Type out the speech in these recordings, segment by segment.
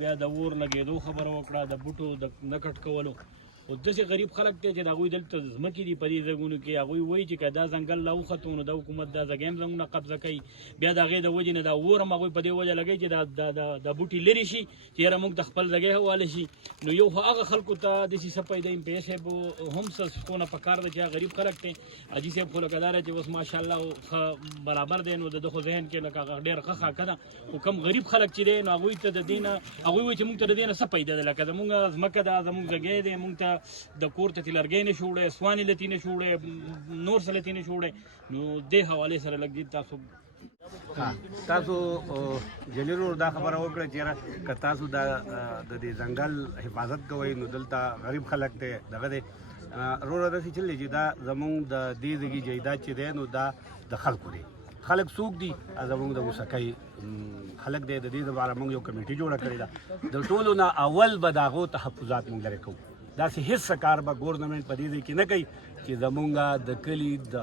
بیا د اور لګېدو خبره وکړه، د بوټو د نه کټ کولو. خو داسې غریب خلک دی چې د هغوی دلته ځمکې دي په دې ځایونو کې. هغوی وایي چې که دا ځنګل راوختو نو د حکومت دا ځای هم زموږ نه قبضه کوي. بیا د هغې د وجې نه دا اور هم هغوی په دې وجه لګوي چې دا بوټي لرې شي، چې یاره موږ د خپل ځای حواله شي. نو یو خو هغه خلکو ته داسې څه پیدا ایم پی صاحب هم څه څونه پکار ده چې هغه غریب خلک دی. حاجي صاحب خو لکه دا دی چې اوس ماشاءالله ښه برابر دی، نو د ده خو ذهن کې لکه هغه ډېر ښه خاکه ده. خو کم غریب خلک چې دی نو هغوی ته د دې نه هغوی وایي چې موږ ته د دې نه څه پیدا ده، لکه زموږ ځمکه ده، زموږ ځای دی، موږ ته د کور ته لرګی نه شو وړی، سوانې لتې نه شو وړی، نور څه لتې نه شو وړی. نو دې حوالې سره لږ دې تاسو جلیل ورور دا خبره وکړه چې یاره که تاسو د دې ځنګل حفاظت کوئ نو دلته غریب خلک دی دغه دی وروره داسې چلې چې دا زمونږ د دې ځای جایداد چې دی نو دا د خلکو دی. خلک څوک دي؟ زمونږ د موسیقۍ خلک دی. د دې لپاره موږ یو کمیټي جوړه کړې ده. د ټولو نه اول به د هغو تحفظات موږ لرې کوو. داسې هېڅ کار به ګورنمنټ په دې ځای کې نه کوي چې زمونږ د کلي د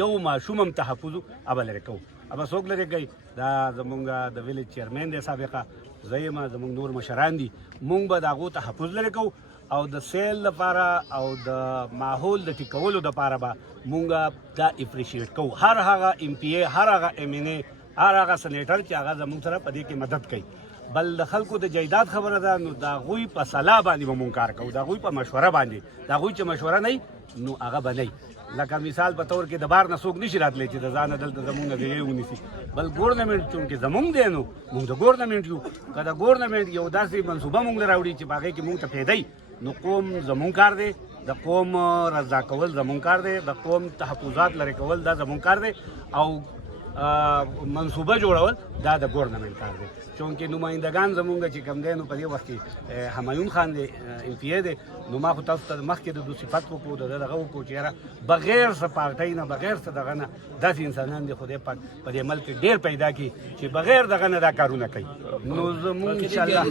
یو ماشوم هم تحفظ به لرې کوو. ابه څوک لرې کوي؟ دا زمونږ د ویلج چیرمین دی سابقه، زه یم، زمونږ نور مشران دي. مونږ به د هغو تحفظ لرې کوو او د سیل لپاره او د ماحول د ټیکولو دپاره به مونږ دا اپریشیټ کوو. هر هغه ایم پی ای، هر هغه ایم این ای، هر هغه سنیټر چې هغه زمونږ سره په دې کې مدد کوي. بل د خلکو د جایداد خبره ده نو د هغوی په صلاح باندې به مونږ کار کوو، د هغوی په مشوره باندې. د هغوی چې مشوره نه وي نو هغه به نه وي. لکه مثال په طور کې د بار نه څوک نشي راتلی چې د ځانه دلته زمونږ نه ځای ونیسي. بل ګورنمنټ چونکې زمونږ دی نو مونږ د ګورنمنټ یو. که د ګورنمنټ یو داسې منصوبه مونږ نه راوړي چې په هغې کې مونږ ته پیدا نو قوم زمونږ کار دی، د قوم رضا کول زمونږ کار دی، د قوم تحفظات لرې کول دا زمونږ کار دی، او منصوبه جوړول دا د ګورنمنټ کار دی. چونکې نمایندګان زمونږ چې کم دی نو په دې وخت کې همایون خان دی، ایم پی ای دی. نو ما خو تاسو ته مخکې د دو صفت وکړو، د دغه وکړو چې یاره بغیر څه پارټۍ نه، بغیر څه دغه نه داسې انسانان دی خدای پاک په دې ملک کې ډېر پیدا کړي چې بغیر دغه نه دا کارونه کوي. نو زمونږ انشاءالله